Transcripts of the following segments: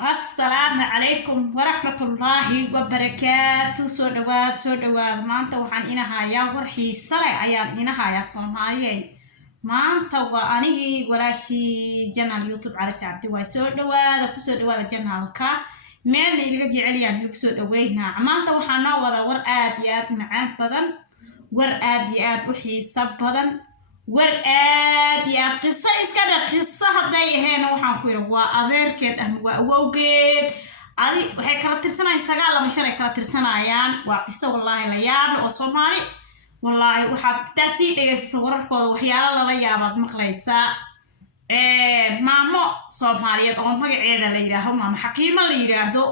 السلام عليكم ورحمة الله وبركاته. سو دواد maanta waxaan inahayaa war xiiso leh ayaan inahayaa Soomaaliyeed maanta waa anigii walaashii channel YouTube cali saacadi waa soo dhawaada ku soo dhawaada channelka meel ilaga jeceliyaan lagu soo dhaweynaa maanta waxaan noo wada war aad iyo aad macaan badan war aad iyo aad u xiiso badan war aad iyo aad qiso iska dhaq qiso haday ahayn waxaan ku yiri waa adeerkeed ama waa awowgeed adi waxay kala tirsanayaan sagaal ama shan ay kala tirsanayaan waa qiso wallahi la yaab oo Soomaali wallahi waxa taasi dhageysto wararkooda waxyaalo la yaabaad maqlaysaa maamo Soomaaliyeed oo magaceeda la yiraahdo maamo Xakiimo la yiraahdo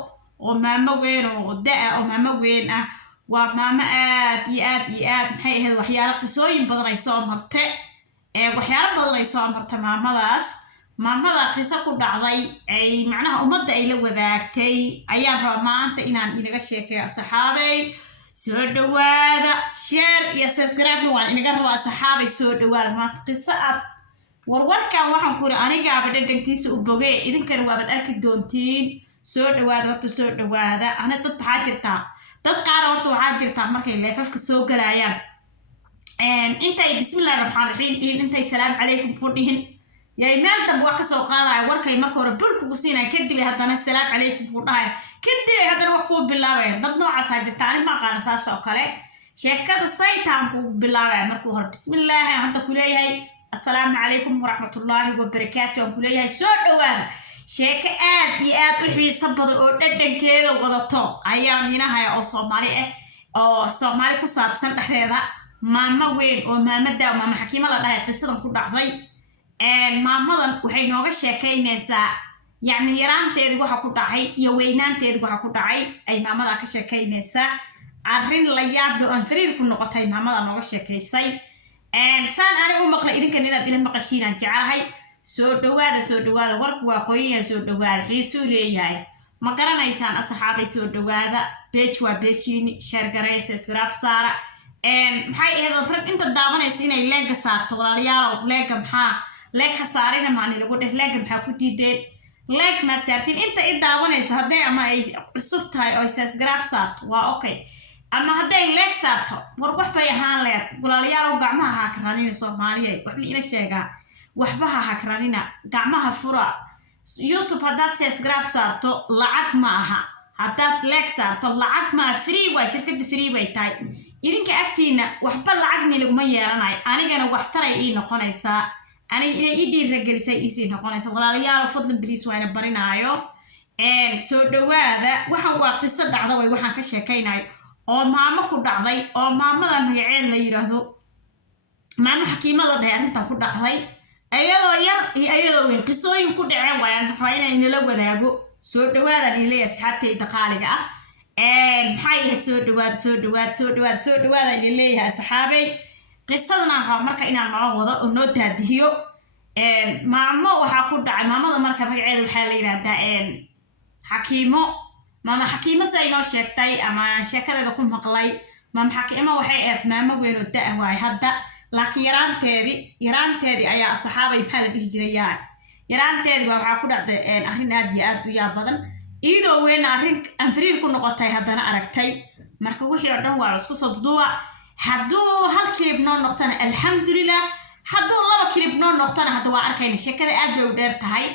oo maamo weyn oo daa oo maamo weyn ah waa maamo aad iyo aad maxay ahayd waxyaalo qisooyin badan ay soo martay waxyaalo badan ay soo martay maamada qiso ku dhacday ay macnaha ummadda ay la wadaagtay ayaan rabaa maanta inaan inaga sheekeeyo asxaabay soo dhawaada share iyo subscribe waan inaga rabaa asxaabay soo dhawaada maanta qiso aad warwarkan waxaan ku ri anigaaba dhadhankiisa u bogay idinkana waabad arki doontiin soo dhawaada horta soo dhawaada ana dad baxaa jirtaa dad qaar horta waxaa jirtaa markay leefafka soo galayaan intay bismillaahir rahmaanir rahiim intay salaam calaykum ku dhihin yay meel dab wax ka soo qaadayo warkay marka hore bur kugu siinay kadib haddana salaam calaykum ku dhahay kadib haddana wax ku bilaabayaan dad noocaas ah jirta ani ma aqaan saas oo kale sheekada saytaan ku bilaabay markuu hore bismillaah hadda ku leeyahay assalaamu calaykum waraxmatullaahi wabarakaatuh aan ku leeyahay soo dhawaada sheeko aad iyo aad u xiiso badan oo dhadhankeeda wadato ayaan inahay oo Soomaali ah oo Soomaali ku saabsan dhaxdeeda maamo weyn oo maamada maamo Xakiimo la dhahay qisadan ku dhacday maamadan waxay nooga sheekeynaysaa yani yaraanteedii waxa ku dhacay iyo weynaanteedii waxa ku dhacay ay maamada ka sheekeynaysaa arrin la yaab leh oo fariir ku noqotay maamada nooga sheekeysay saan ari u maqlay idinkan inaad ila maqashiinaan jecelahay soo dhawaada warku waa qoyaan soo dhawaada xiiso leeyahay ma garanaysaan asxaabay soo dhawaada page waa page share gareey subscribe saara maxay ahayd rag inta daawanaysa inay leega saarto walaalayaal leega maxaa leeg saarina maani lagu dheh leega maxaa ku diideen leeg ma saartin inta i daawanaysa haday ama ay cusub tahay oo subscribe saarto waa okay ama haday leeg saarto war wax bay ahaan leed walaalayaal gacmaha ha karanina Soomaaliyeed wax ila sheegaa waxba ha karanina gacmaha fura YouTube hadaad subscribe saarto lacag ma aha hadaad leeg saarto lacag ma free waa shirkadda free bay tahay idinka agtiina waxba lacagni laguma yeelanayo anigana wax taray ii noqonaysaa aniga inay ii dhiiragalisay ii noqonaysaa walaalayaal fadlan please waana barinaayo soo dhawaada waxaan waa qiso dhacda way waxaan ka sheekaynayo oo maamo ku dhacday oo maamada magaceed la yiraahdo maamo Xakiimo la dhahay arrintan ku dhacday ayadoo yar iyo ayadoo weyn qisooyin ku dhaceen waan rabaa inaan la wadaago soo dhawaada ilaa asxaabtayda qaaliga ah maxay ahayd soo dhawaada ilaa asxaabay qisadan aan rabo marka inaan noo wado oo noo daadiyo maamo waxa ku dhacay maamada marka magaceeda waxa la yiraahdaa Xakiimo maama Xakiimo say noo sheegtay ama sheekadeeda ku maqlay maama Xakiimo waxay aad maamo weyn oo daa waay hadda laakiin yaraanteedii ayaa asxaabay maxaa la dhihi jiray yaraanteedii waxa ku dhacday arrin aad iyo aad u yaab badan idoo weyn arrin aan fariir ku noqotay haddana aragtay marka wixii oo dhan waa isku soo duduwa hadduu hal clip noo noqtana alxamdulillah hadduu laba clip noo noqtana hadda waa arkayna sheekada aad bay u dheer tahay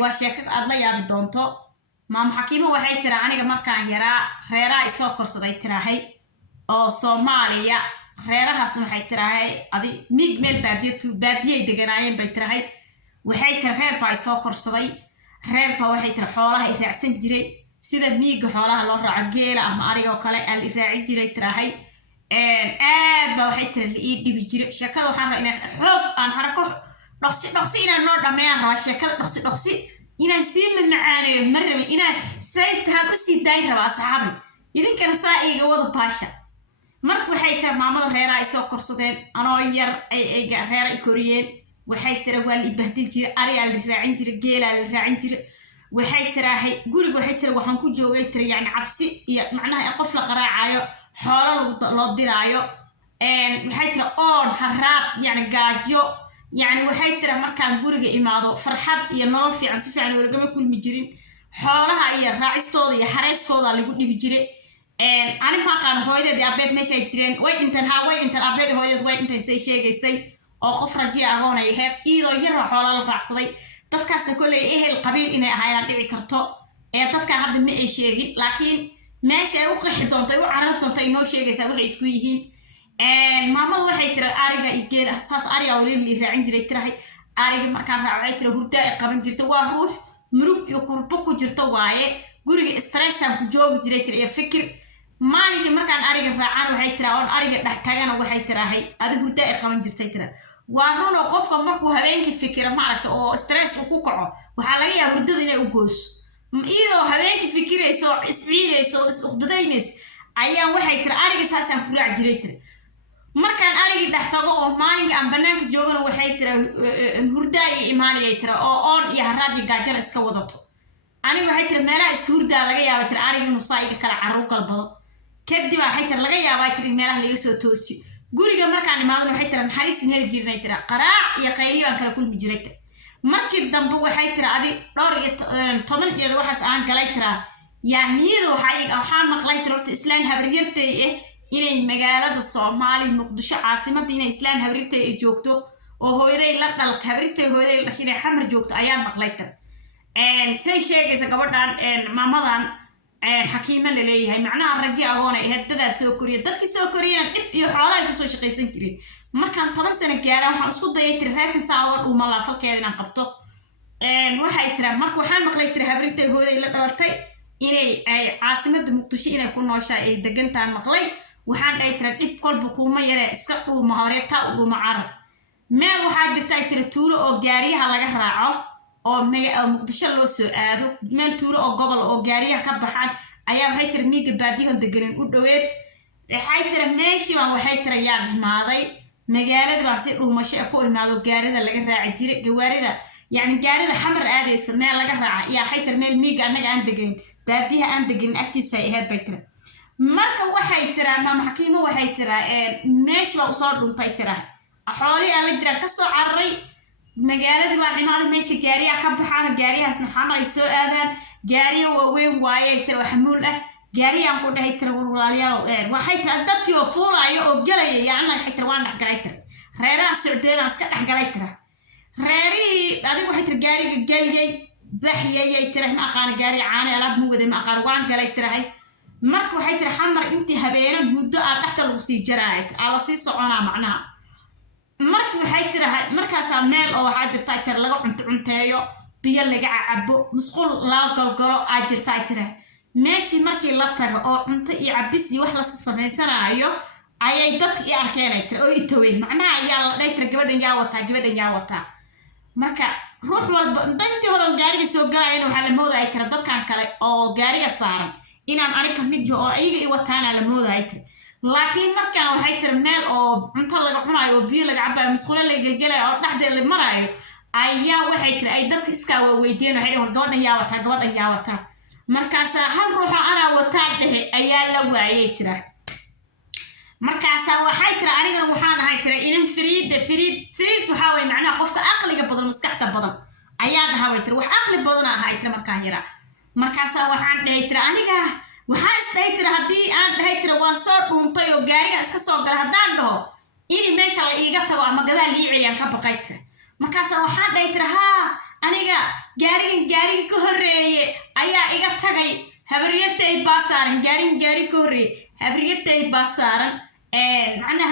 waa sheeko aad la yaabi doonto maamo Xakiimo waxay tiraa aniga markaan yaraa reeraa isoo korsaday tiraahay oo Soomaaliya reerahaas waxay tiraahay adi mig meel baadiyay deganaayeen bay tiraahay waxay tir reer baa isoo korsaday reer baa waxay tir xoolaha i raacsan jiray sida miiga xoolaha loo raaco geela ama ariga oo kale aan i raaci jiray tiraahay aad baa waxay tir ii dhibi jiray sheekada waxaan rabaa inaan xoog aan harako dhaqsi inaan noo dhameeyaan rabaa sheekada dhaqsi inaan sii macaaneeyo marraba inaan saytaan u sii daay rabaa asxaabay idinkana saa iiga wada baasha marka waxay tir maamada reeraa isoo korsadeen anoo yar ay reera i koriyeen waxay tira waa la ibahdil jiray ariga la raacin jiray geela la raacin jiray waxay tiraahay guriga waxay tira waxaan ku joogay tira yani cabsi iyo macnaha qof la qaraacayo xoolo loo diraayo waxay tira oon haraad yani gaajo يعني waxay tira markaan guriga imaado farxad iyo nolol fiican si fiican wargama kulmi jirin xoolaha iyo raacistooda iyo xareyskooda lagu dhibi jiray ani ma qaan hooyadeedii abeed meesha ay jireen way dhinteen abeed hooyadeed way dhinteen say sheegaysay oo qof rajiya agoon ay ahayd iyadoo yar xoolo la raacsaday dadkaas kolay ehel qabiil inay ahaayeen dhici karto dadka hadda ma ay sheegin laakiin meesha ay u qixi doonto ay u carar doonto inoo sheegaysaa waxay isku yihiin maamadu waxay tiri ariga iyo geela saas ariga oo leeli raacin jiray tirahay ariga markaan raaco waxay tiri hurda ay qaban jirtay waa ruux murug iyo kurbo ku jirto waaye guriga stressan ku joogi jiray tiri fikir maalinka markaan ariga raacaan waxay tiri on ariga dhex tagana waxay tirahay adiga hurda ay qaban jirtay tiri waa run oo qofka markuu habeenkii fikira maaragta oo stress ku kaco waxa laga yaabaa hurdada inay u gooso iyadoo habeenkii fikirayso isciinayso is-uqdadaynayso ayaa waxay tiri ariga saasaan ku raac jiray tiri markaan arigii dhex tago oo maalinka aan banaanka joogana waxay tiri hurda ay imaanayay tiri oo oon iyo haraadii gaajana iska wadato aniga waxay tiri meelaha iska hurdaa laga yaabaa tiri ariga inuu saa iga kala carruur galbado kadib waxay tiri laga yaabaa tiri meelaha laga soo toosiyo guriga markaan imaadana waxay tiri naxariis heli jirnay tiri qaraac iyo qayli baan kala kulmi jiray tiri markii dambe waxay tiri adi dhowr iyo 10 iyo waxaas aan galay tiri yaa niyada waxaa maqlay tiri horta islaan habaryartay inay magaalada Soomaali Muqdisho caasimadda inay islaan habaryartay ay joogto oo hooyaday la dhaltay habaryartay hooyaday la dhashay xamar joogto ayaan maqlay tiri say sheegaysa gabadhan maamadan xakiima la leeyahay macnaha raji agoon ay hadda soo koriya dadkii soo koriyana dib iyo xoolaha ku soo shaqaysan jireen markaan 10 sano gaaraan waxaan isku dayay tiri reerkan saa oo dhuma la falkeeda inaan qabto waxay tiri marka waxaan maqlay tiri habaryartay hooyaday la dhalatay inay ay caasimadda Muqdisho inay ku nooshahay ay degantaan maqlay waxaan dhahay tiri dib kolba kuma yare iska dhuuma horeerta u dhuma carab meel waxaa jirta tiri tuuro oo gaariyaha laga raaco oo Muqdisho loo soo aado meel tuuro oo gobol oo gaariyaha ka baxaan ayaa waxay tiri miiga baadiyaha deganin u dhaweed waxay tiri meeshii baan waxay tiri yaa dhimaaday magaalada baan si dhuumasho ku imaado gaarida laga raaci jiray gawaarida yani gaarida xamar aadaysa meel laga raaca yaa waxay tiri meel miiga anaga aan deganin baadiyaha aan deganin agtiisa ay ahayd bay tiri marka waxay tiri maama xakiimo waxay tiri meeshii baa usoo dhuntay tiri xoolii aan la jira ka soo cararay magaalada baan imaaday meesha gaariyaha ka baxaan gaariyahaasna xamar ay soo aadaan gaariyo waaweyn waaye tiri wax muul ah gaariyaan ku dhahay tiri walaalayaal waxay tiri dadkii oo fuulaayo oo galaya yaana waxay tiri waan dhaxgalay tiri reeraha Socdeena iska dhaxgalay tiri reerii adigu waxay tiri gaariga galiyay baxyay tiri ma aqaan gaari caani alaab mugada ma aqaan waan galay tiri marka waxay tiri xamar intii habeena muddo aan dhaxta lagu sii jaraay ala sii soconaa macnaha marka waxay tiri markaas meel oo waxa jirta tiri laga cunteeyo biyo laga cabo musqul la galgalo aa jirta tiri meeshi markii la tago oo cunto iyo cabis iyo wax la sameysanayo ayay dadka i arkeen tiri oo itoween macnaha ayaa la dhahay tiri gabadhan yaa wata marka ruux walba dantii hore gaariga soo galayna waxa la mooday tiri dadkan kale oo gaariga saaran inaan arka mid oo ayaga i wataana la mooday tiri laakiin markaan waxay tiri meel oo cunto laga cunayo oo biyo laga cabayo musqul la galgalay oo dhaxdeed la marayo ayaa waxay tiri ay dadka iska weydiin waxay war gabadhan yaa wata markaas hal ruux ana wata dhahe ayaa la waayay jira markaas waxay tiri aniga waxaan ahay tiri in firiid waxa way macnaha qofka aqliga badan maskaxda badan ayaa dhahay tiri wax aqli badan ahay tiri markaan yara markaas waxaan dhahay tiri aniga waxaa isdhahay tiri haddii aan dhahay tiri waan soo dhuuntay oo gaariga iska soo galay haddaan dhaho ini meesha la iiga tago ama gadaal ii celiyaan ka baqay tiri markaas waxaan dhahay tiri aniga gaariga ka horeeye ayaa iga tagay habaryartay baa saaran gaari ka horeeye habaryartay baa saaran macnaha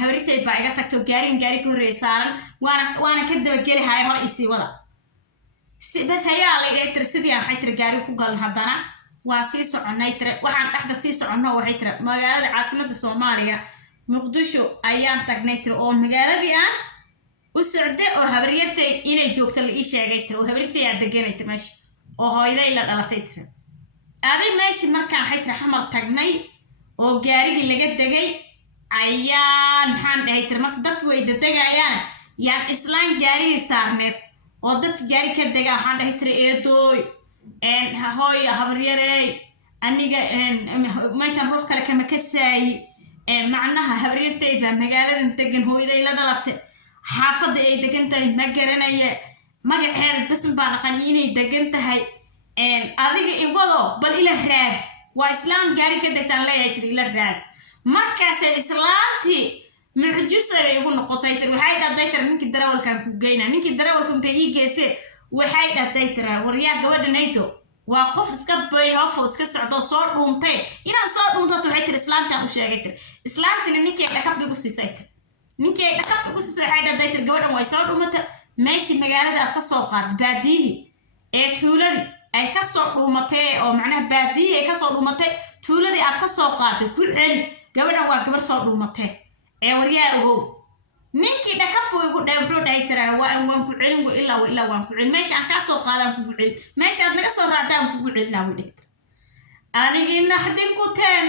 habaryartay baa iga tagto gaari ka horeeye saaran waana ka dabageli haya hor isii wada bas hayaa la dhahay tiri sidii aan waxay tiri gaari ku galan haddana waa sii soconay tiri waxaan dhaxda sii soconno waxay tiri magaalada caasimadda Soomaaliya Muqdisho ayaan tagnay tiri oo magaaladii aan u socday oo habaryartay inay joogto la ii sheegay tiri oo habaryartay aad deganay tiri meesha oo hooyaday la dhalatay tiri aaday meeshii markaan waxay tiri xamar tagnay oo gaarigii laga degay ayaan maxaan dhahay tiri marka dadku way dadegayaan yaan islaan gaarigii saarneed oo dadka gaari ka dega waxaan dhahay tiri eedooy hooy habaryarey aniga meeshan ruux kale kama kasaayi macnaha habaryartay baa magaaladan degan hooyaday la dhalatay xaafadda ay degan tahay ma garanaya magaceeda bas baan aqaan inay degan tahay adiga iwado bal ila raad waa islaan gaari ka degtaan leeyahay tiri ila raad markaas islaantii mucjisa ay ugu noqotay tiri waxay dhaday tiri ninkii darawalkan ku geeyna ninkii darawalkan bay ii geesay waxay dhaday tiri waryaa gabadhanaydo waa qof iska bay hoofo iska socdo soo dhuuntay inaan soo dhuuntato waxay tiri islaantan u sheegay tiri islaantina ninkii dhakab igu siisay tiri ninkii dhakab igu siisay waxay dhaday tiri gabadhan way soo dhuumata meeshii magaalada aad ka soo qaad baadiyi ee tuuladi ay ka soo dhuumatay oo macnaha baadiyi ay ka soo dhuumatay tuuladi aad ka soo qaaday ku celi gabadhan waa gabar soo dhuumatay ee waryaa ogow ninkii dhakabku igu dhahay wuxuu dhahay tiraa waan ku celin ilaa waan ku celin meesha aan ka soo qaadaan kugu celin meesha aad naga soo raadaan kugu celinaa way dhigta anigii naxdin ku teen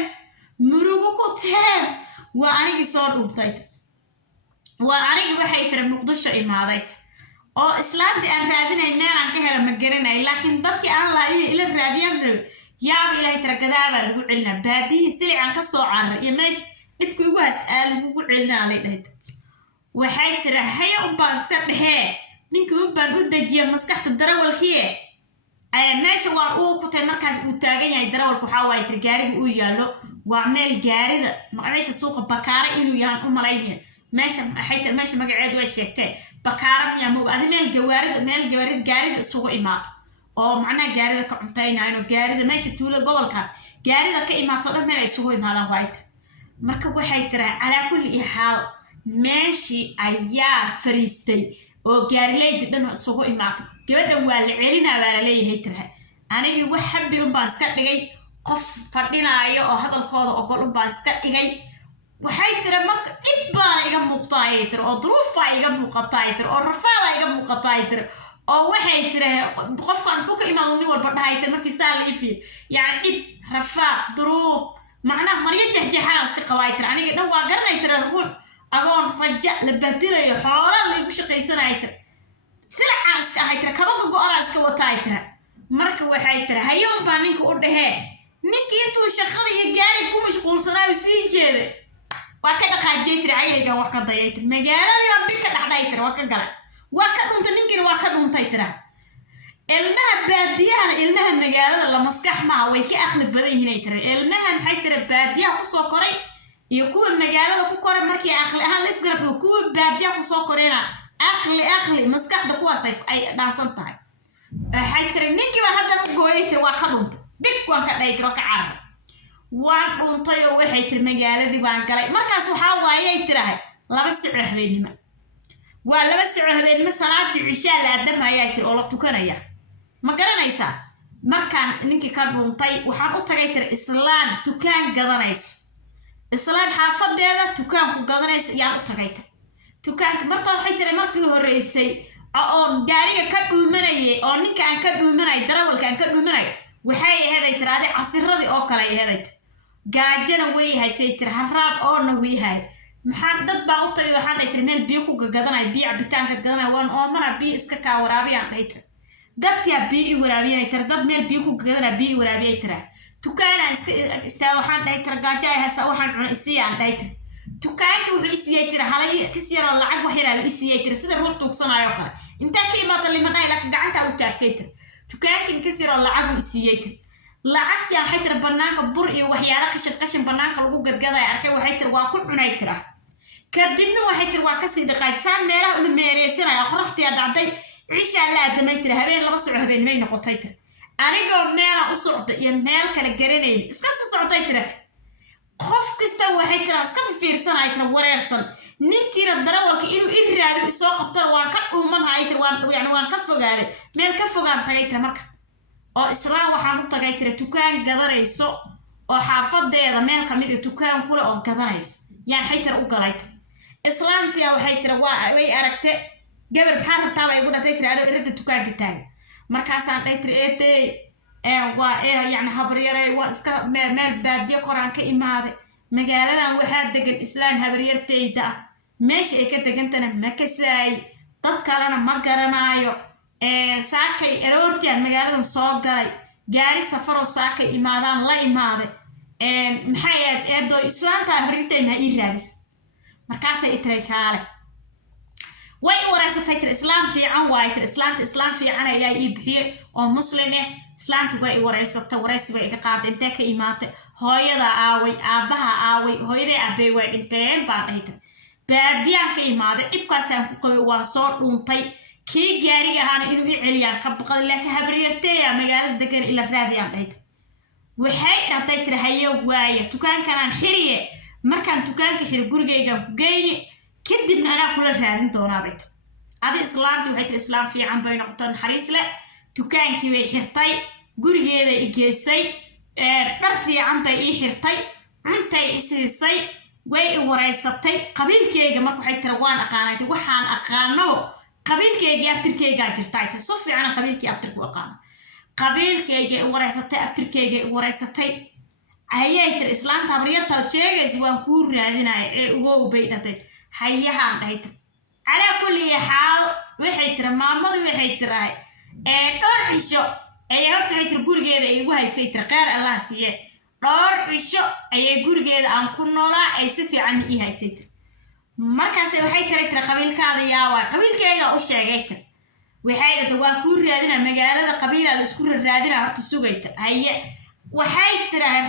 murugu ku teen waa anigii soo dhuuntay waa anigii waxay tiri muqdisho imaaday oo islaantii aan raadinay meelaan ka helo ma garanay laakiin dadkii aan lahaa inay ila raadiyaan rabe yaaba ilaahay tira gadaabaa lagu celinaa baadiyihii silicaan ka soo carar iyo meesha dhibku igu has-aa lagugu celinaa lay dhahay waxay tiri haya unbaan iska dhehee ninkii unbaan u dejiya maskaxda darawalkii meesha waan uu ku tahay markaas uu taagan yahay darawalku waxaa waaye tiri gaariga uu yaallo waa meel gaarida meesha suuqa bakaara inuu yahan u malaynaya meesha waxay tiri meesha magaceedu way sheegtee bakaara miyaa moog adi meel gaarida isugu imaato oo macnaha gaarida ka cuntaynayno gaarida meesha tuulada gobolkaas gaarida ka imaato dhan meel ay isugu imaadaan waay tiri marka waxay tiri calaa kulli xaal meeshii ayaa fariistay oo gaarilaydi dhan isugu imaato gabadhan waa la celinaa baa la leeyahay tiri anigii wax xabbi unbaan iska dhigay qof fadhinaayo oo hadalkooda ogol unbaan iska dhigay waxay tiri marka dhib baana iga muuqtaa ayay tiri oo duruufaa iga muuqataa ay tiri oo rafaada iga muuqataa ay tiri oo waxay tiri qofkaan ku ka imaado nin walba dhahay tiri markii saa la ifiir yani dhib rafaad duruuf macnaha maryo jexjeexana iska qabaa tiri aniga dhan waa garanay tiri ruux agoon raja la bahdirayo xoolaa laygu shaqaysanaya tiri silacaan iska ahay tiri kabaga go-anaa iska wataa ay tiri marka waxay tiri hayoon baa ninka u dhahee ninkii intuu shaqada iyo gaari ku mashquulsanaayo sii jeeday waa ka dhaqaajiyay tiri ayaygan wax ka dayay tiri magaaladii baa bir ka dhaxdhay tiri waa ka galay waa ka dhuntay ninkiina waa ka dhuntay tira ilmaha baadiyahana ilmaha magaalada la maskax maa way ka aqli badan yihiin tiri ilmaha maxay tiri baadiyaha kusoo koray iyo kuwa magaalada ku koray markii aqli ahaan la isgarab iyo kuwa baadiyaha kusoo korayna aqli maskaxda kuwaas ay dhaansan tahay waxay tiri ninkii baa haddan u gooyay tiri waa ka dhuntay big waan ka dhahay tiri waa ka carar waan dhuntay oo waxay tiri magaaladii baan galay markaas waxaa waayay tirahay 2 saac habeenimo waa 2 saac habeenimo salaadii cishaa la aadamayaa tiri oo la tukanaya ma garanaysaa markaan ninkii ka dhuntay waxaan u tagay tiri islaan tukaan gadanayso islaan xaafadeeda tukaan ku gadanayso ayaan u tagay tiri tukaanka markaa waxay tiri markii horeysay oo gaariga ka dhuumanayay oo ninka aan ka dhuumanay darawalka aan ka dhuumanay waxay ahayd tiraade casiradii oo kale ahayd gaajana way haysay tiri haraad oo na way hay maxaa dad baa u tagay waxaan ay tiri meel biyo ku gadanay biyo cabitaanka gadanay waan oo mana biyo iska ka waraabiyaan dhahay tiri dadka biyo waraabiyay tiri dad meel biyo ku gadanay biyo waraabiyay tiri tukaana iska istaa waxaan dhahay tiri gaajo ay haysa waxaan cunay isiyaan dhahay tiri tukaanka wuxuu isiyay tiri halay kasiyaro lacag wax yar la isiyay tiri sida ruux tuugsanayo kale inta ka imaata limadhay la gacanta u taagtay tiri tukaanka kasiyaro lacag u isiyay tiri lacagta waxay tiri banaanka bur iyo waxyaalo qashin banaanka lagu gadgaday arkay waxay tiri waa ku cunay tira kadibna waxay tiri waa ka sii dhaqaysaan meelaha u meereysanay qorraxtii dhacday cisha la aadamay tiri habeen 2 saac habeenimay noqotay tiri anigoo meel u socdo iyo meel kale garanay iska soo socday tiri qof kasta waxay tiri iska fiirsanay tiri wareersan ninkiina darawalka inuu iraado soo qabto waan ka dhuumanahay tiri waan ka fogaaday meel ka fogaan tagay tiri marka oo islaan waxaan u tagay tiri tukaan gadanayso oo xaafadeeda meel kamid ah tukaan kula oo gadanayso yaan xaytir u galay islaantiya waxay tiri waa way aragtay gabar maxaa rabtaa bay ugu dhatay tiri aniga irada tukaanka taag markaasaan dhahay tiri waa yani habaryare waa iska meel baadiyo koraan ka imaaday magaaladan waxaa degan islaan habaryarteyda meesha ay ka degantana ma kasaay dad kalena ma garanaayo saakay aroortiyan magaaladan soo galay gaari safaro saakay imaadaan la imaaday maxay eedo islaanta habaryartey ma ii raadis markaasay i tiray kaale way wareysatay tir islaam fiican waay tir islaam fiican ayaa ii bixiyay oo muslim ah islaamtu way wareysatay wareysi bay iga qaaday intee ka imaatay hooyada aaway aabaha aaway hooyadii aabay way dhinteen baan dhahay tir baadiyaan ka imaaday dhibkaasaan ku qabay waan soo dhuuntay kii gaariga ahaana inuu i celiyaan ka baqday laakiin habaryarteeya magaalada degan ila raadiyaan dhahay tir waxay dhahtay tir haye waaya dukaankanaan xiriye markaan dukaanka xiri gurigaygaan ku geyni kadibna anaa kula raadin doonaa bay tir adi islaamti waxay tir islaam fiican bay noqotay naxariis leh dukaankii bay xirtay gurigeeda i geysay dhar fiican bay ii xirtay cuntay i siisay way i wareysatay qabiilkeyga marka waxay tiri waan aqaanay tir waxaan aqaano qabiilkeygii abtirkeygaa jirta ay tir si fiican qabiilkii abtirku aqaano qabiilkeyga i wareysatay abtirkeyga i wareysatay ayay tir islaamta habaryartaad sheegaysa waan kuu raadinaya ee ugow bay dhatay hayahaan dhahay tir calaa kulli xaal waxay tiri maamadu waxay tirahay dhowr cisho ayay horta waxay tiri gurigeeda igu haysay tir qeer allah siiye dhowr cisho ayay gurigeeda aan ku noolaa ay si fiican ii haysay tir markaas waxay tiri qabiilkaada yaa waay qabiilkeyga u sheegay tir waxay dhatay waa kuu raadina magaalada qabiila la isku raadina horta sugay tir haye waxay tirahay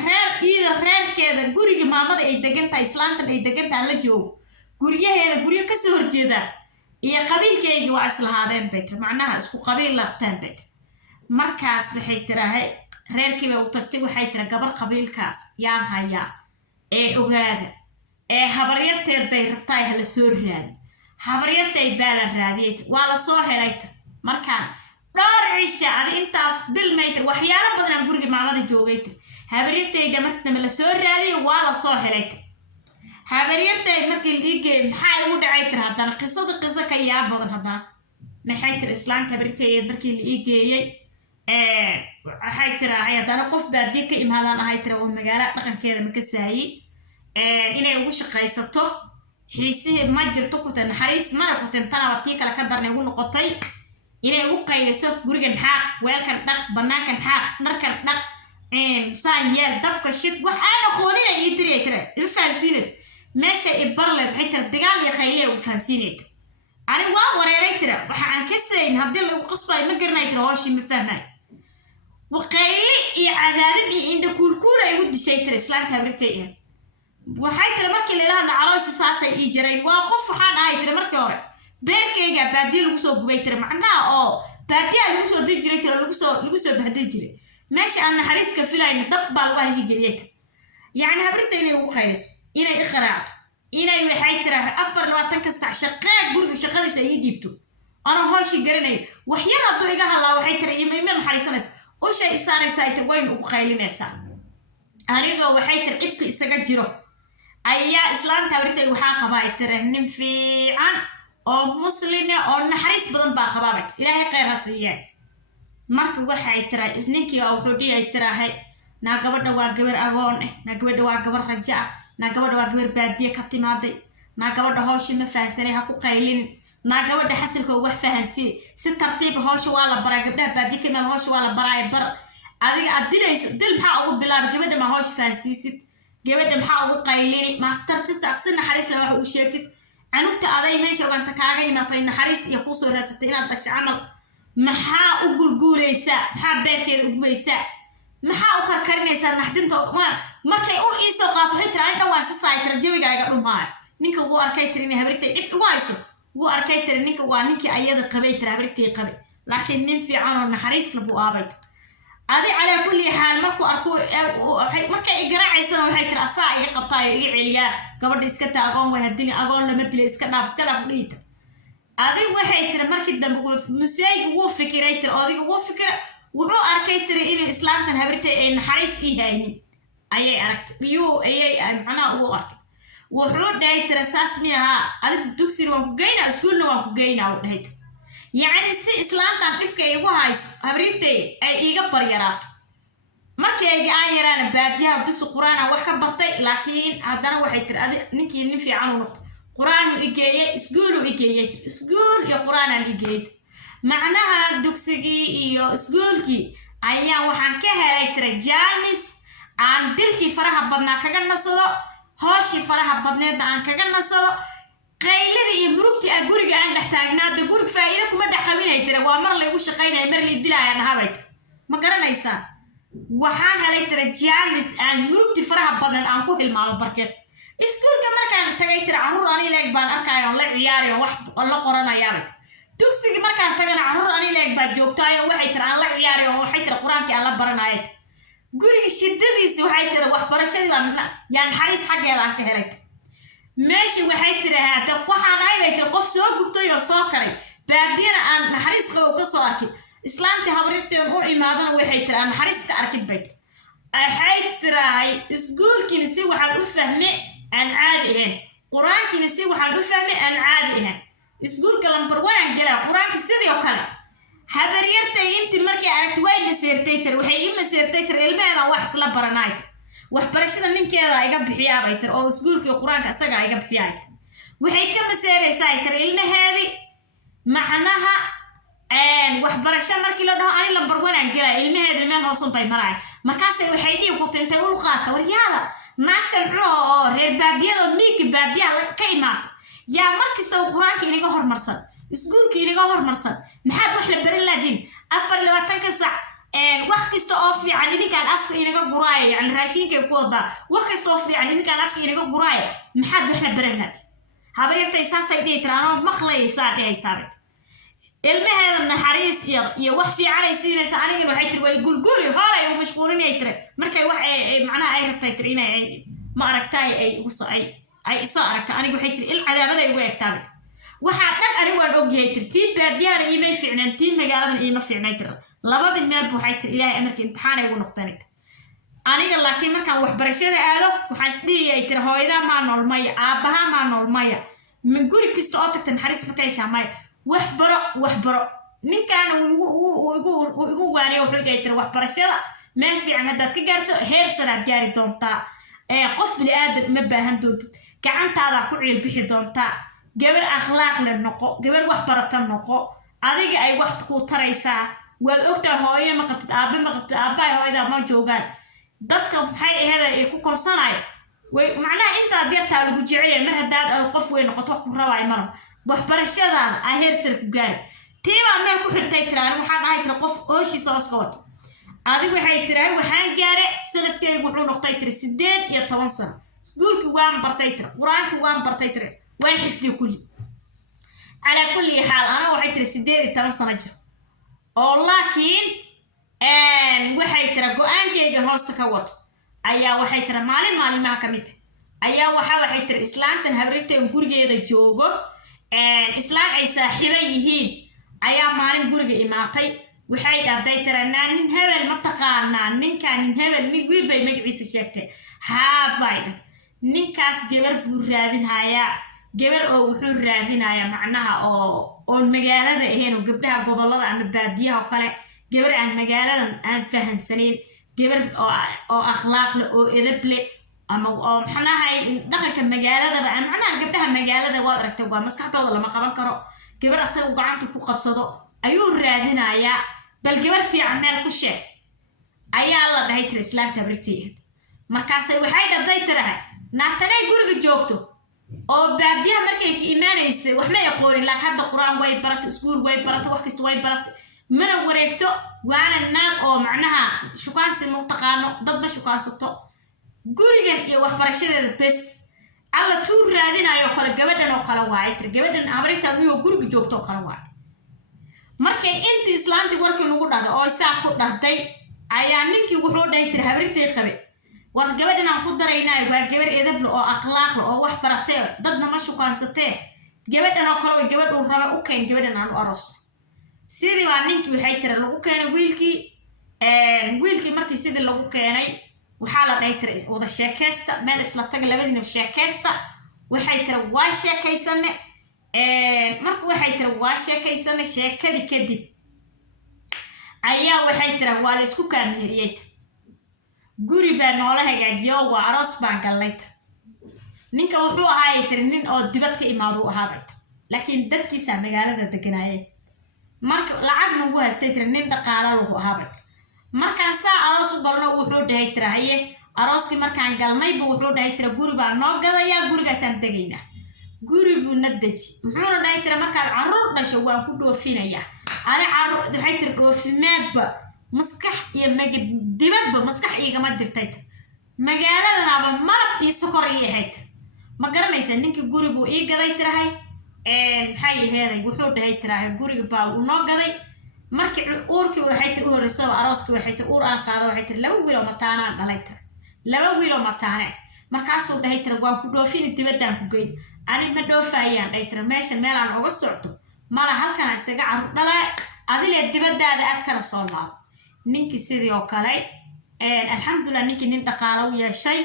reerkeeda guriga maamada ay degantahay islaamtan ay degantahay la joogo guryaheeda guryo kasoo horjeeda iyo qabiilkeyga waa islahaadeen bay tir macnaha isku qabiil laqtaan bay tir markaas waxay tirahay reerkii bay u tagtay waxay tira gabar qabiilkaas yaan hayaa ee ogaada ee habaryarteed bay rabtaa hala soo raadi habaryartay baa la raadiyay tir waa la soo helay tir markaan dhowr cisha adi intaas bil may tir waxyaalo badan aan guriga maamada joogay tir habaryartayda markii dambe la soo raadiyo waa la soo helay tir habaryartay markii la ii geeyay maxaa igu dhacay tir haddana qiso ka yaa badan haddana maxay tir islaamta habaryartay markii la ii geeyey waxay tirahay haddana qof baadiye ka imaadaan ahay tira oo magaala dhaqankeeda ma ka saayey inay ugu shaqaysato xiisihii ma jirto ku tan naxariis mana ku tantanaba tii kale ka darnay ugu noqotay inay ugu qayliso gurigan xaaq weelkan dhaq banaankan xaaq dharkan dhaq saan yeel dabka shid wax aan aqoonina ii diray tira ma fahansiinayso meesha i barleed waxay tira dagaal iyo qayliya u fahansiinayta ani waa wareeray tira waxa aan ka sayn haddii lagu qasbay ma garanay tira hooshii ma fahmay وقيلي عذاب إن كل يود شيء الإسلام تبرتيه waxay tira markii la ilaahdo caloosha saasay ii jireen waa qof waxaan ahay tira markii hore beerkayga baadiye lagu soo gubay tira macnaha oo baadiye lagu soo diri jiray tira lagu soo bahdil jiray meesha aan naxariis ka filayna dab baa lagu hayay geliyay yani habrita inay ugu qayliso inay iqraacdo inay waxay tira 24 saac shaqaa guriga shaqadiisa ay dhiibto ana hooshi garanay wax yar haduu iga halaa waxay tira iimayl naxariisanayso oo shay isaanaysa ay tahay ugu qaylinaysa aniga waxay tira ibka isaga jiro ayaa islaamta habrita waxaa qabaa tira nin fiican oo muslime oo naxariis badan baa qabaa ilaahay khayr ha siiyo marka waxay tira isninkii wuxuu dhiyay tirahay na gabadha waa gabar agoon na gabadha waa gabar raja na gabadha waa gabar baadiye ka timaaday na gabadha hooshi ma fahansanay ha ku qaylin na gabadha xasilka wax fahansi si tartiib hooshi waa la baray gabdhaha baadiye ka meel hooshi waa la baray bar adiga adilays dil maxaa ugu bilaabay gabadha ma hooshi fahansiisid gabadha maxaa ugu qaylini master tista aqsin naxariis la wax u sheegtid anugta aday meesha wanta kaaga imaatay naxariis iyo ku soo raasatay inaad dashay amal maxaa u gurguureysa maxaa beerkeeda u gubaysa maxaa u karkarinaysa naxdinta markay ul ii soo qaato waxay tiraay dhawaan si saaytira jabigaaga dhumaa ninka uu arkay tirin habrtay dib ugu hayso uu arkay tirin ninka waa ninkii ayada qabay tira habrtay qabay laakiin nin fiican oo naxariis la buu aabay adi ala kulli xaal markuu arko markay igaraacaysan waxay tira asaa iga qabtaayo iga celiya gabadha iska taagoon way hadii agoon lama dilay iska dhaaf dhiita adi waxay tira markii dambe musayg uu fikiray tira odiga uu fikira wuxuu arkay tira in islaamtan habrtay ay naxariis ii haynin ayay aragtay ayay macnaha uu arkay wuxuu dhahay tira saas miyaha adi dugsiga waan ku geynaa iskuulna waan ku geynaa uu dhahay يعني سي إسلامتان dhibka igu hayso habritay ay iga baryaraato markay ay yaraan baadiyaha dugsi quraana wax ka bartay laakiin hadana waxay tiraade ninkii nin fiican uu noqdo quraan uu igeeyay iskuul iyo quraan aan igeeyay macnaha dugsigii iyo iskuulkii ayaa waxaan ka helay tira jaanis aan dilkii faraha badnaa kaga nasado hooshi faraha badneedna aan kaga nasado qaylada iyo murugti aan guriga aan dhex taagnaada gurig faa'iido kuma dhex qabinay tira waa mar laygu shaqaynaya mar lay dilaayaan habayt ma garanaysaa waxaan helay tira jaanis aan murugti faraha badan aan ku hilmaamo barkeed iskuulka markaan tagay tira carruur ani leeg baan arkaayo la ciyaari wax la qoranayaa dugsiga markaan tagana carruur ani leeg baa joogtaayo waxay tira aan la ciyaari waxay tira quraanka aan la baranaayay guriga shidadiisa waxay tira waxbarashada yaan xariis xageeda aan ka helay meeshii waxay tiraahdaa waxaan ahay tira qof soo gubtay oo soo karay baadiyana aan naxariis qabo ka soo arkay islaamka habarteen u imaadana waxay tira aan naxariis ka arkay bayt waxay tirahay iskuulkiina si waxaan u fahmay aan caadi ahayn quraankiina si waxaan u fahmay aan caadi ahayn iskuulka lambar 1 galaa quraanka sidoo kale habaryartay intii markii aragtay way maseertay tir waxay ii maseertay tir ilmaheeda wax isla baranaay waxbarashada ninkeeda iga bixiyaa bay tir oo iskuulka quraanka asaga iga bixiyaa waxay ka maseeraysaa tir ilmaheedi macnaha waxbarasho markii la dhaho ani lambar 1 galaa ilmaheeda meel hoosan bay maraay markaas waxay dhig ku tintay ul qaata waryaada naagtan oo reer baadiyada miig baadiyaha ka imaata yaa markasta quraanka inaga hormarsan iskuulka inaga hormarsan maxaad wax la barin laadin 24 saac waqtisto oo fiican idinkaan afka inaga guraay yani raashinka ku wada waqtisto oo fiican idinkaan afka inaga guraay maxaad wax la barin laadin habaryartay saasay dhigtaan maqlaysaa dhaysaa ilmaheeda naxariis iyo wax fiican ay siinaysa aniga waxay tir way gulguli horay u mashquulinay tir markay wax ay macnaha ay rabtay tir inay ma aragtay ay soo aragta aniga waxay tir il cadaabada ay ugu egtaabay waxa dhan ari waan ogyahay tir tii baadiyana iimay fiicnaan tii magaaladan iima fiicnay tir labadii meel waxay tir ilaahay amarkii imtixaan ay ugu noqdeen aniga laakiin markaan waxbarashada aado waxaan isdhiiyay tir hooyada ma noolmaya aabaha ma noolmaya min guri kasta oo tagtan naxariis ma kay shaamay waxbaro ninkaan ugu waanay wuxuu dhigay tir waxbarashada meel fiican haddaad ka gaarso heer sanaad gaari doontaa qof bini aadam ma baahan doontid gacantaada ku ciil bixi doontaa gabar akhlaaq leh noqo gabar wax barata noqo adiga ay waqti ku taraysaa waad ogtahay hooyo ma qabtid ma qabtid aabbahay hooyada ma joogaan dadka maxay ahayd ay ku korsanay way macnaha inta deertaa lagu jecel mar haddaad qof weyn noqoto wax ku rabaay mar waxbarashadaada heer sare ku gaar tiiba meel ku xirtay tiraan waxaan ahay tir qof ooshiisa oo soo wato adigu waxay tiraan waxaan gaaray sanadkaygu wuxuu noqday tir 18 sano iskuulkii waan bartay tir quraanka waan bartay tir waan xifdiyay kulli ala kulli xaal ana waxay tir 18 sano jir oo laakiin waxay tir go'aankayga hoos ka wato ayaa waxay tir maalmaha kamid ayaa waxay tir islaantan habriteen gurigeeda joogo islaan ay saaxiibo yihiin ayaa maalin guriga imaatay waxay dhahday tir nin hebel ma taqaanaa ninkaan nin hebel wiil bay magaciisa sheegtay haa bayda ninkaas gabar buu raadinayaa gabar oo wuxuu raadinayaa macnaha oo magaalada ahayn oo gabdhaha gobolada ama baadiyaha kale gabar aan magaaladan aan fahansaneyn gabar oo akhlaaq leh oo edeb leh ama oo maxnahay dhaqanka magaalada ba macnaha gabdhaha magaalada waa aragtay waa maskaxdooda lama qaban karo gabar asagu gacanta ku qabsado ayuu raadinayaa bal gabar fiican meel ku sheeg ayaa la dhahay tir islaamka bartay markaas waxay dhaday tirahay naatagay guriga joogto oo baadiyaha markay ka iimaanaysay wax ma aqoonin laakiin hadda quraan way barato iskuul way barato wax kasta way barato mana wareegto waana naag oo macnaha shukaansi ma taqaano dad ba shukaansato gurigan iyo waxbarashadeeda bes alla tuu raadinayo kala gabadhan oo kala waay tir gabadhan amarita iyo guriga joogto kala waay markay intii islaanti warkii lagu dhado oo isaa ku dhahday ayaa ninkii wuxuu dhahay tir habritay qabe war gabadhan aan ku daraynaa waa gabar edeb oo akhlaaq oo wax baratay dadna ma shukaansatay gabadhan oo kale way gabadh uu raba u keen gabadhan aan u aroos sidii waa ninkii waxay tir lagu keenay wiilkii markii sidii lagu keenay waxaa la dhahay tir wada sheekaysta meel isla tag labadiina sheekaysta waxay tir waa sheekaysane marka waxay tir waa sheekaysane sheekadii kadib ayaa waxay tir waa la isku kaameeriyay guri baa noola hagaajiyo waa aroos baan galnay ninka wuxuu ahaayay tir nin oo dibad ka imaado ahaabay laakiin dadkiisa magaalada deganaayay marka lacagna ugu haystay tir nin dhaqaale lagu ahaabay markaan saa aroos u galno wuxuu dhahay tir haye arooskii markaan galnay buu wuxuu dhahay tir guri baa noo gadayaa gurigaasaan degaynaa guri buu nadaji muxuuna dhahay tira markaan carruur dhasho waan ku dhoofinaya ani carruur waxay tiri dhoofimaadba maskax iyo dibadba maskax igama jirtay magaaladanaaba malab iyo sokor iyo ahayd ma garanaysa ninkii guri buu ii gaday tirahay maxay aheeday wuxuu dhahay tirahay guriga baa uu noo gaday markii uurkii waxay tiri u horreysay arooskii waxay tiri uur aan qaado waxay tiri 2 wiil oo mataanaan dhalay tira 2 wiil oo mataane markaasuu dhahay tira waan ku dhoofin dibadaan ku geyn ani ma dhoofayaan dhahay tira meesha meelaan uga socdo mala halkan isaga carruur dhalay adile dibadaada aad kana soo laabo ninkii sidii oo kale alxamdulillah ninkii nin dhaqaale u yeeshay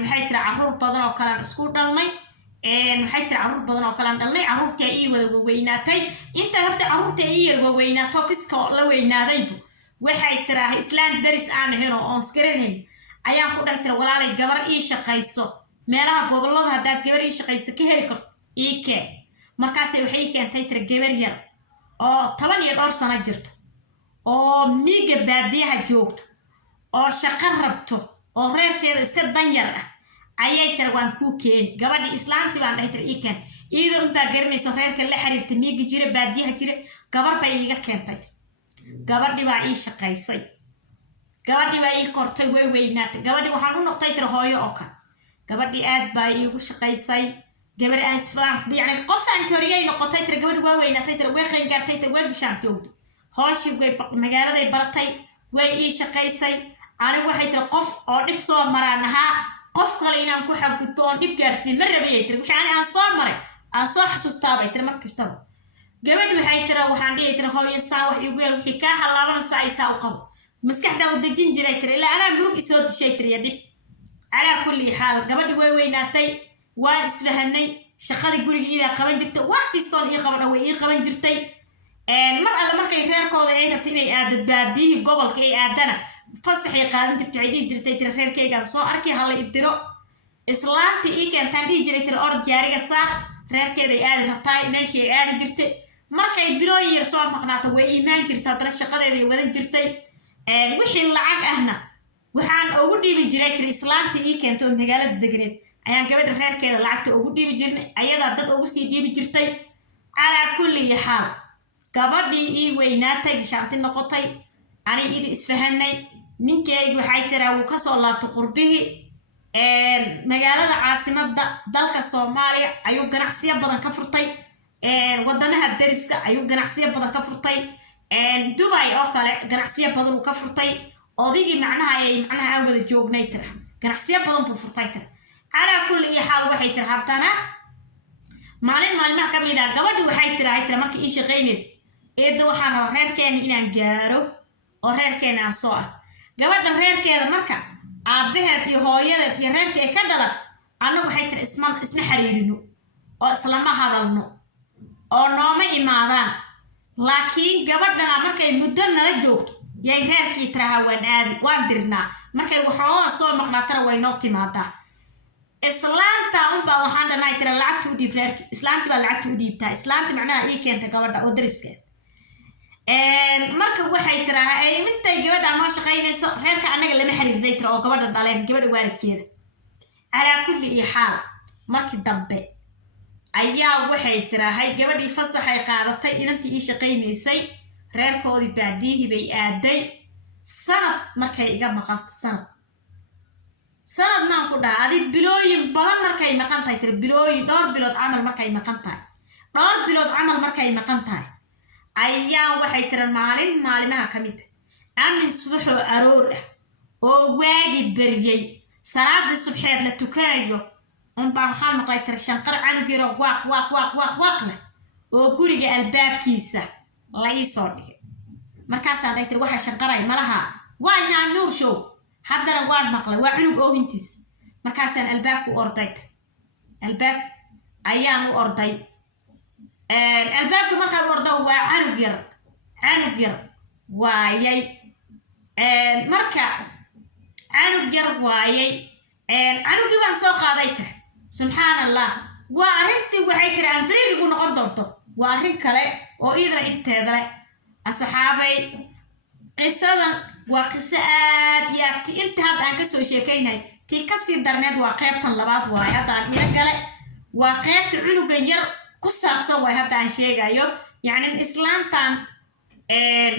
waxay tiri carruur badan oo kale isku dhalnay waxay tiri carruur badan oo kale dhalnay carruurtii ay wada weynaatay inta horta carruurtii ay yar weynaato kisko la weynaadaybu waxay tirahay islaan daris aan helo oo iskaranayn ayaan ku dhahay tira walaalay gabar ii shaqayso meelaha gobolada hadaad gabar ii shaqayso ka heli karto ii keen markaasay waxay keentay tira gabar yar oo 12 sano jirto oo miiga baadiyaha joogto oo shaqo rabto oo reerkeeda iska danyar ah ayay tira waan ku keen gabadhi islaanti baan dhahay tira ii keen iyadoo inta garanayso reerka la xiriirta miiga jira baadiyaha jira gabar bay iga keentay gabadhi baa ii shaqaysay gabadhi baa ii kortay way weynaatay gabadhi waxaan u noqday tira hooyo oo kale gabadhi aad baa iigu shaqaysay gabar aan isfaan yani qofaan koriyay noqotay tira gabadhi waa weynaatay tira way qeyn gaartay tira way gashaantay hooshi way magaaladay baratay way ii shaqaysay ani waxay tira qof oo dhib soo maranaha qof kale inaan ku xagudbo oo dhib gaarsiin ma rabay tira waxaan aan soo maray aan soo xasuustaabay tira markasta gabadhi waxay tira waxaan dhigay tira hooyo saa wax igu yar wixii ka halaabanaysa ay saa u qabo maskaxda u dejin jiray tira ilaa ana murug isoo dishay tira dib ala kulli xaal gabadhi way weynaatay waan isfahanay shaqada guriga ila qaban jirtay waqti soo ii qaban way ii qaban jirtay mar alla markay reerkooda ay rabtay inay aado baadiyi gobolka ay aadana fasaxay qaadan jirtay ay dhigi jirtay tira reerkayga soo arkay hal ibtiro islaanti ii keentaan dhigi jiray tira orod gaariga saar reerkeeda ay aadi rabtay meeshii ay aadi jirtay markay bilooyin yar soo maqnaato way iimaan jirtay dara shaqadeeda wada jirtay wixii lacag ahna waxaan ugu dhiibi jiray tira islaanti ii keento magaalada degreed ayaan gabadha reerkeeda lacagta ugu dhiibi jirnay ayada dad ugu sii dhiibi jirtay ala kulli xaal gabadhii ii weynaatay gashaanti noqotay ani idin isfahanay ninkeygu waxay tira uu ka soo laabtay qurbihii magaalada caasimadda dalka Soomaaliya ayuu ganacsiyo badan ka furtay wadanaha dariska ayuu ganacsiyo badan ka furtay Dubai oo kale ganacsiyo badan uu ka furtay odigii macnaha aan wada joognay tira ganacsiyo badan buu furtay tira ala kulli xaal waxay tira hadana maalmaha kamid ah gabadhi waxay tira markii ii shaqeynaysa eedo waxaan rabaa reerkeena inaan gaaro oo reerkeena aan soo arko gabadha reerkeeda marka aabaheed iyo hooyadeed iyo reerka ay ka dhalan anagu waxay tira isma xiriirino oo islama hadalno oo nooma imaadaan laakiin gabadhana markay muddo nala joogto yay reerkii tiraha waan dirnaa markay waxoogaa soo maqnaatana way noo timaadaa islaanta baa waxaan dhanahay tira lacagta u dhiib reerki islaanta baa lacagta u dhiibtaa islaanta macnaha ii keenta gabadha oo dariskeed marka waxay tiraha ay intay gabadha noo shaqaynayso reerka anaga lama xiriirnay tira oo gabadha dhaleen gabadha waalidkeeda ala kulli xaal markii dambe ayaa waxay tirahay gabadhii fasaxay qaadatay inantii ii shaqaynaysay reerkoodii baadiyihii bay aaday sanad markay iga maqanto sanad maan ku dhaha adi bilooyin badan markay maqan tahay tira bilooyin dhowr bilood camal markay maqan tahay ayaa waxay tira maalimaha ka mid amin subaxoo aroor ah oo waagi baryay salaada subxeed la tukanayo baan waxaan maqlay tira shanqar canug yaro waaq leh oo guriga albaabkiisa la ii soo dhigay markaasaan dhahay tira waxa shanqaray malaha waa nyaanuur show haddana waan maqlay waa cunug oohintiis markaasaan albaabku orday albaab ayaan u orday albaabka markaan ordo waa canug yar waayay marka canug yar waayay canugii baan soo qaaday tira subxaan allah waa arrintii waxay tira aan fariirigu noqon doonto waa arrin kale oo idra inteeda leh asxaabay qisadan waa qiso aad iyo aad inta hadda aan kasoo sheekaynay tii kasii darneed waa qaybtan labaad waaye hadda aan ila gale وقيبت عنق ير كسب سوى هذا الشيء أيوه يعني الإسلام تان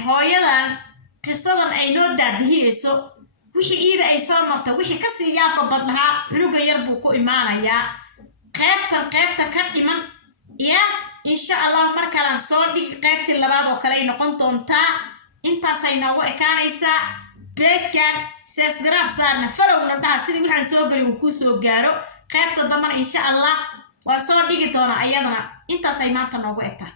هو يدان قصة أي نود ده سو وحي إذا أي صار مرتا وحي كسي ياك بدلها عنق يربو كو إيمانا يا قيبت كدمن يا إن شاء الله مركلا صودي قيبت اللباب وكلاي نقنتم تا inta saynawo ekaanaysa page-kan subscribe saarna follow na dhaha sidii waxaan soo galay uu ku soo gaaro qaybta dambe insha Allah waan soo dhigi doonaa ayadana intaas ay maanta noogu egtaa